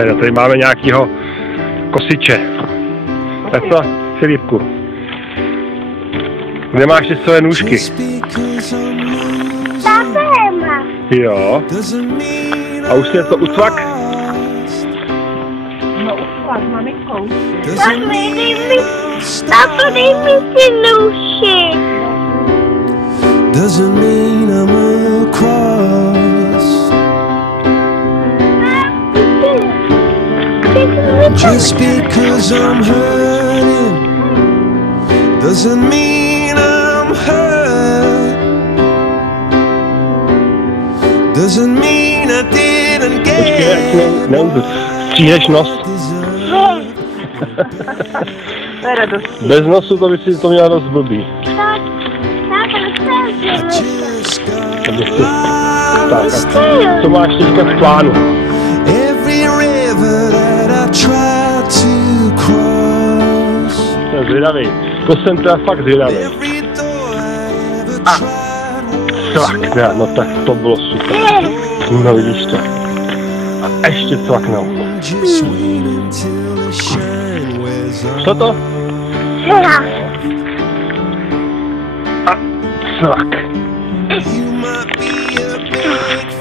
Tady máme nějakýho kosiče. Tak to, Filipku. Kde máš ty své nůžky? Tápema. Jo. A už je to ucvak? No ucvak, maminkou. Táto, dej mi ty nůžky. Doesn't mean I'm a cross. Just because I'm hurting doesn't mean I'm hurt. Doesn't mean I didn't get. Počkej, jak neudu. Stříhneš nos. To je radostný. Bez nosu to by si to měla dost blbý. Tak, co máš teďka v plánu? Jsem zvědavý. To jsem teda fakt zvědavý. A cvak, no tak to bylo super. No vidíš to. A ještě cvaknou. Co to? A cvak.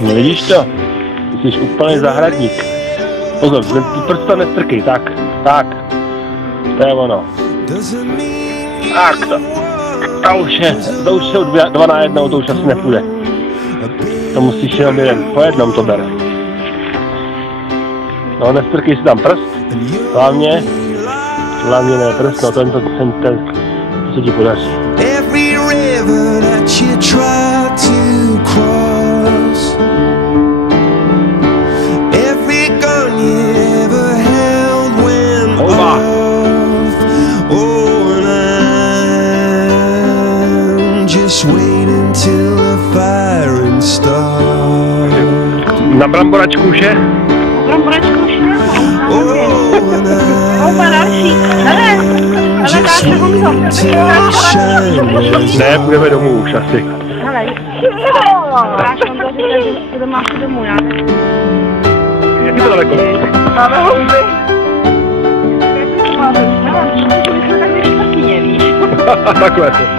No vidíš to? Ty jsi úplný zahradník. Pozor, ty prsta nestrkej, tak. To je ono. Tak to už jsou 2 na 1, to už asi nepůjde. To musíš jenom jeden, po jednom to bere. No nestrkej si tam prst, hlavně ne prst, no to se ti podaří. Na bramboračku už je? Bramboračku už je? Opa, další. Ale dáš se Ne, půjdeme domů už asi. hele. Dáš on to říct, že máš domů, já nevím. Jak je to daleko? Máme houby. Máme houby. Jsme tak vyšpakyně, víš? Takhle to.